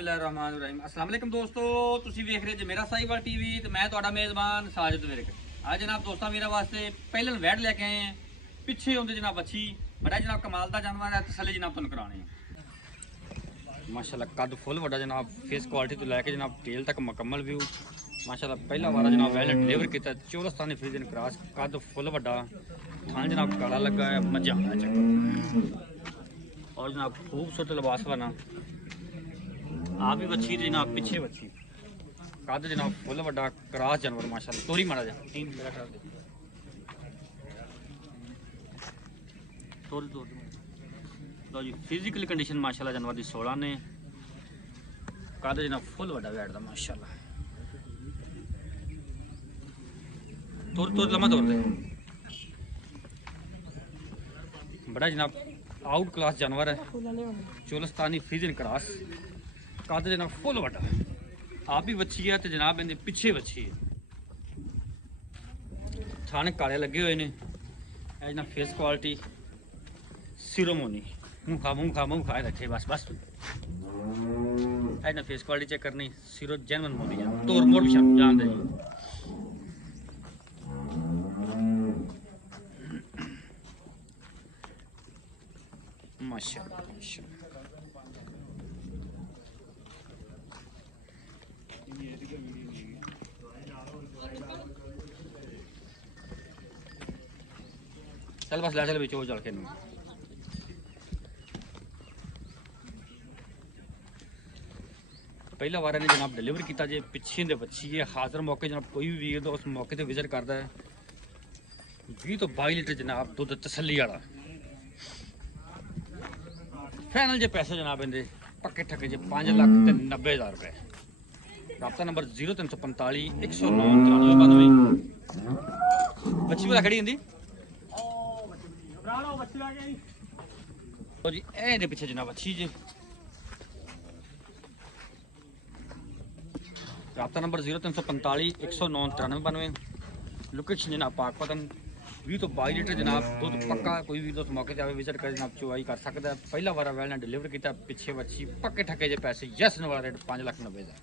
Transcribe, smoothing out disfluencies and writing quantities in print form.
अस्सलाम वालेकुम दोस्तों, ਤੁਸੀਂ ਵੇਖ ਰਹੇ ਜੇ ਮੇਰਾ ਸਾਈਵਾਲ ਟੀਵੀ ਤੇ ਮੈਂ ਤੁਹਾਡਾ ਮੇਜ਼ਬਾਨ ਸਾਜਦ ਵਿਰਕ। ਅੱਜ ਜਨਾਬ ਦੋਸਤਾਂ ਮੇਰਾ ਵਾਸਤੇ ਪਹਿਲਨ ਵੈੜ ਲੈ ਕੇ ਆਏ ਆ। ਪਿੱਛੇ ਹੁੰਦੇ ਜਨਾਬ ਅੱਛੀ ਬੜਾ ਜਨਾਬ ਕਮਾਲ ਦਾ ਜਾਨਵਰ ਹੈ। ਤਸੱਲੀ ਜਨਾਬ ਤੁਹਾਨੂੰ ਕਰਾਣੇ ਆ। ਮਾਸ਼ਾਅੱਲਾ ਕੱਦ ਫੁੱਲ ਵੱਡਾ ਜਨਾਬ, ਫੇਸ ਕੁਆਲਿਟੀ ਤੋਂ ਲੈ ਕੇ ਜਨਾਬ ਟੇਲ ਤੱਕ ਮੁਕੰਮਲ ਵਿਊ। ਮਾਸ਼ਾਅੱਲਾ ਪਹਿਲਾ ਵਾਰਾ ਜਨਾਬ ਵੈੜ ਡਿਲੀਵਰ ਕੀਤਾ ਚੋਲਸਤਾਨੀ ਫਰੀਜ਼ਨ ਕ੍ਰਾਸ। ਕੱਦ ਫੁੱਲ ਵੱਡਾ, ਥਾਂ ਜਨਾਬ ਕਾਲਾ ਲੱਗਾ ਹੈ, ਮੱਝਾਂ ਦਾ ਚੱਕਰ और जनाब खूबसूरत लिबास बना आप भी बच्ची जनाब पीछे बच्ची कद जनाब फुल वड्डा क्रास जानवर माशाल्लाह। तोरी मारा जा तीन मेरा ख्याल तोरी लो जी। फिजिकल कंडीशन माशाल्लाह जानवर की 16 ने। कद जनाब फुल वड्डा बैठ दा माशाल्लाह। तोर लम्मा तोर दे बड़ा जनाब आउट क्लास जानवर है। चोलस्तानी फ्रीजन क्रॉस। कद जनाब फुल वड्डा आप भी बच्ची है तो जनाब इनके पिछे बच्ची है। थाने काले लगे हुए ने। ना फेस क्वालिटी सिरोमोनी मुँह खाए रखे बस बस। ना फेस क्वालिटी चेक करनी सिरो जैनवन मोनी तोर मोड़ भी जान दे माशाअल्लाह माशाअल्लाह। चल बस ला चल बिचो चल के पहला वार ने जनाब डिलीवर किया जे पिछे दे बच्ची है। हाजिर मौके जनाब कोई भी वीर उस मौके ते विजिट करता है। 20 तो 22 लीटर जनाब दुध तसल्ली वाला। फाइनल जे पैसे जनाब इनके पक्के ठके जे 5,90,000 रुपए। राब्ता नंबर 0345 109 9392। बच्ची वाला खड़ी हिंदी जी ए पिछे जनाब अच्छी जी। राब्ता नंबर 0345 109 9392। लोकेशन जनाब पाकपतन। 20 तो 22 लीटर जनाब दुध पक्का। कोई भी दोस्त मौके से आए विजिट कर जनाब चुवाई कर सकता है। पहला वारा वैल ने डिलीवर किया पिछे बच्ची पक्के ठके जे पैसे यस वाला रेट 5,90,000।